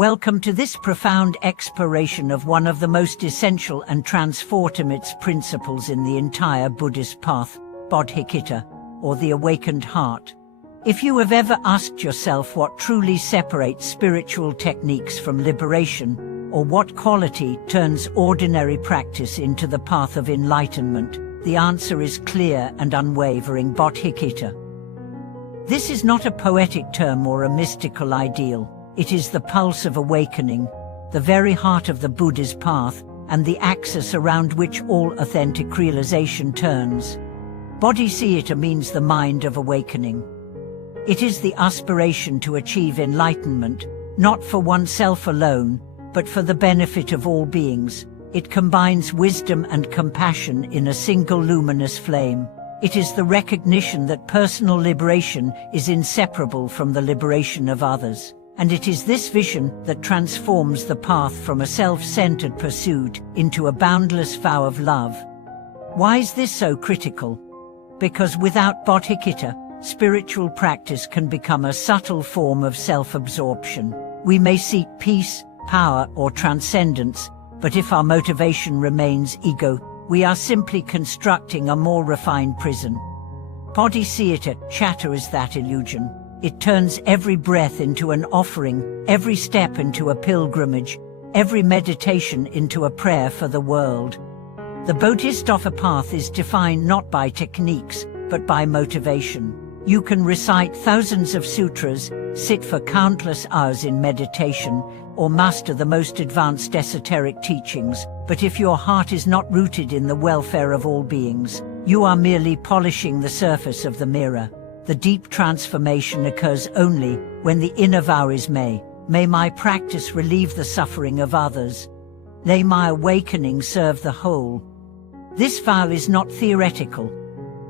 Welcome to this profound exploration of one of the most essential and transformative principles in the entire Buddhist path, Bodhicitta, or the awakened heart. If you have ever asked yourself what truly separates spiritual techniques from liberation, or what quality turns ordinary practice into the path of enlightenment, the answer is clear and unwavering: Bodhicitta. This is not a poetic term or a mystical ideal. It is the pulse of awakening, the very heart of the Buddha's path, and the axis around which all authentic realization turns. Bodhicitta means the mind of awakening. It is the aspiration to achieve enlightenment, not for oneself alone, but for the benefit of all beings. It combines wisdom and compassion in a single luminous flame. It is the recognition that personal liberation is inseparable from the liberation of others. And it is this vision that transforms the path from a self-centered pursuit into a boundless vow of love. Why is this so critical? Because without Bodhicitta, spiritual practice can become a subtle form of self-absorption. We may seek peace, power, or transcendence, but if our motivation remains ego, we are simply constructing a more refined prison. Bodhicitta shatters that illusion. It turns every breath into an offering, every step into a pilgrimage, every meditation into a prayer for the world. The Bodhisattva path is defined not by techniques, but by motivation. You can recite thousands of sutras, sit for countless hours in meditation, or master the most advanced esoteric teachings, but if your heart is not rooted in the welfare of all beings, you are merely polishing the surface of the mirror. The deep transformation occurs only when the inner vow is may my practice relieve the suffering of others. May my awakening serve the whole. This vow is not theoretical.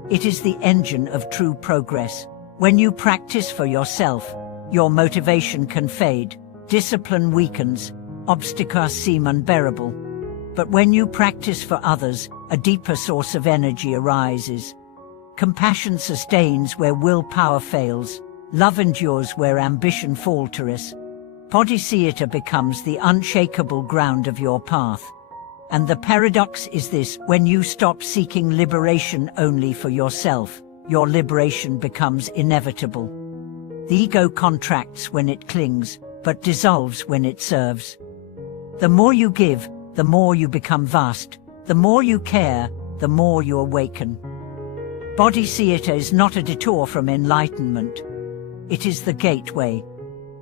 It is the engine of true progress. When you practice for yourself, your motivation can fade, discipline weakens, obstacles seem unbearable. But when you practice for others, a deeper source of energy arises. Compassion sustains where willpower fails. Love endures where ambition falters. Bodhicitta becomes the unshakable ground of your path. And the paradox is this: when you stop seeking liberation only for yourself, your liberation becomes inevitable. The ego contracts when it clings, but dissolves when it serves. The more you give, the more you become vast. The more you care, the more you awaken. Bodhicitta is not a detour from enlightenment. It is the gateway.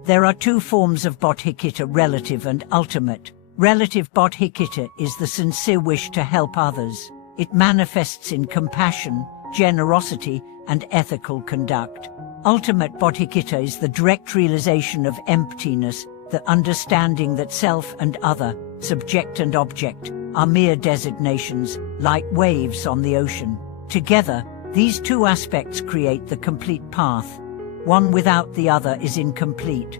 There are two forms of Bodhicitta: relative and ultimate. Relative Bodhicitta is the sincere wish to help others. It manifests in compassion, generosity, and ethical conduct. Ultimate Bodhicitta is the direct realization of emptiness, the understanding that self and other, subject and object, are mere designations, like waves on the ocean. Together, these two aspects create the complete path. One without the other is incomplete.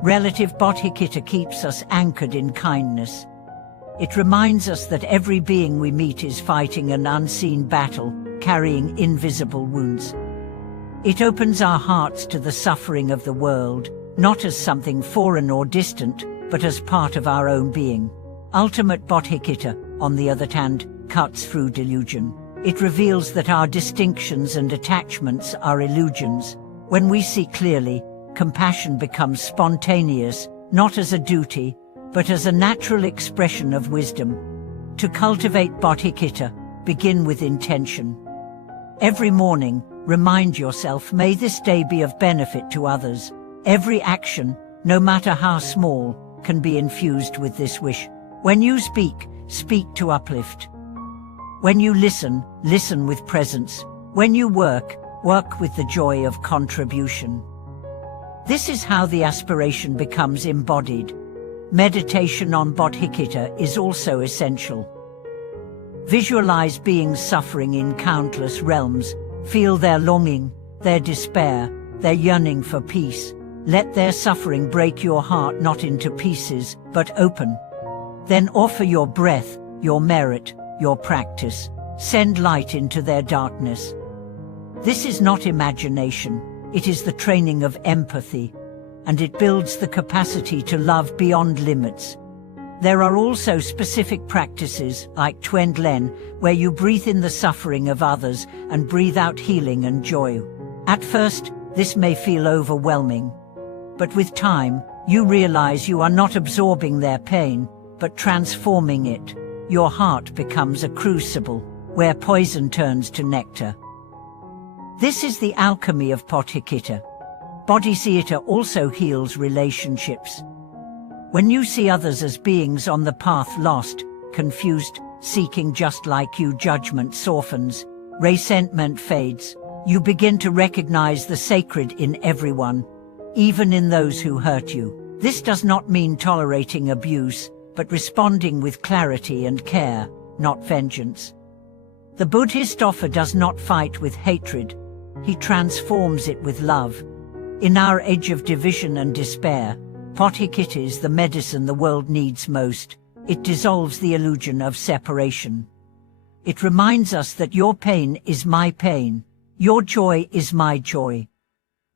Relative Bodhicitta keeps us anchored in kindness. It reminds us that every being we meet is fighting an unseen battle, carrying invisible wounds. It opens our hearts to the suffering of the world, not as something foreign or distant, but as part of our own being. Ultimate Bodhicitta, on the other hand, cuts through delusion. It reveals that our distinctions and attachments are illusions. When we see clearly, compassion becomes spontaneous, not as a duty, but as a natural expression of wisdom. To cultivate Bodhicitta, begin with intention. Every morning, remind yourself, may this day be of benefit to others. Every action, no matter how small, can be infused with this wish. When you speak, speak to uplift. When you listen, listen with presence. When you work, work with the joy of contribution. This is how the aspiration becomes embodied. Meditation on Bodhicitta is also essential. Visualize beings suffering in countless realms. Feel their longing, their despair, their yearning for peace. Let their suffering break your heart not into pieces, but open. Then offer your breath, your merit, your practice. Send light into their darkness. This is not imagination, it is the training of empathy. and it builds the capacity to love beyond limits. There are also specific practices, like Twendlen, where you breathe in the suffering of others and breathe out healing and joy. At first, this may feel overwhelming. But with time, you realize you are not absorbing their pain, but transforming it. Your heart becomes a crucible, where poison turns to nectar. This is the alchemy of Bodhicitta. Bodhicitta also heals relationships. When you see others as beings on the path lost, confused, seeking just like you, judgment softens, resentment fades. You begin to recognize the sacred in everyone, even in those who hurt you. This does not mean tolerating abuse, but responding with clarity and care, not vengeance. The Buddhist offer does not fight with hatred. He transforms it with love. In our age of division and despair, Bodhicitta is the medicine the world needs most. It dissolves the illusion of separation. It reminds us that your pain is my pain, your joy is my joy.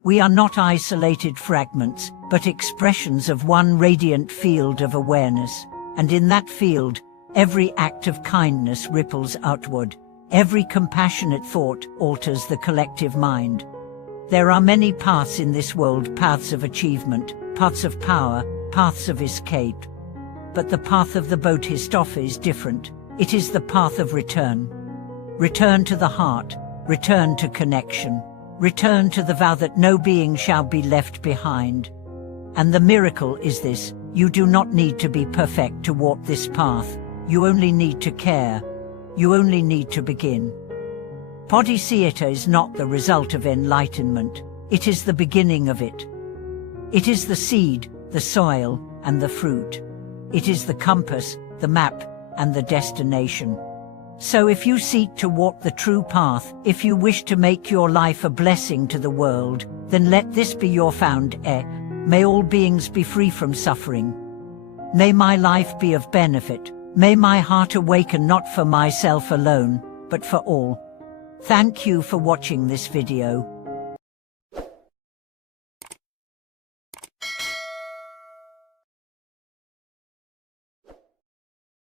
We are not isolated fragments, but expressions of one radiant field of awareness. And in that field, every act of kindness ripples outward. Every compassionate thought alters the collective mind. There are many paths in this world, paths of achievement, paths of power, paths of escape. But the path of the Bodhisattva is different. It is the path of return. Return to the heart, return to connection, return to the vow that no being shall be left behind. And the miracle is this: you do not need to be perfect to walk this path. You only need to care. You only need to begin. Bodhicitta is not the result of enlightenment. It is the beginning of it. It is the seed, the soil, and the fruit. It is the compass, the map, and the destination. So if you seek to walk the true path, if you wish to make your life a blessing to the world, then let this be your found. May all beings be free from suffering. May my life be of benefit. May my heart awaken not for myself alone, but for all. Thank you for watching this video.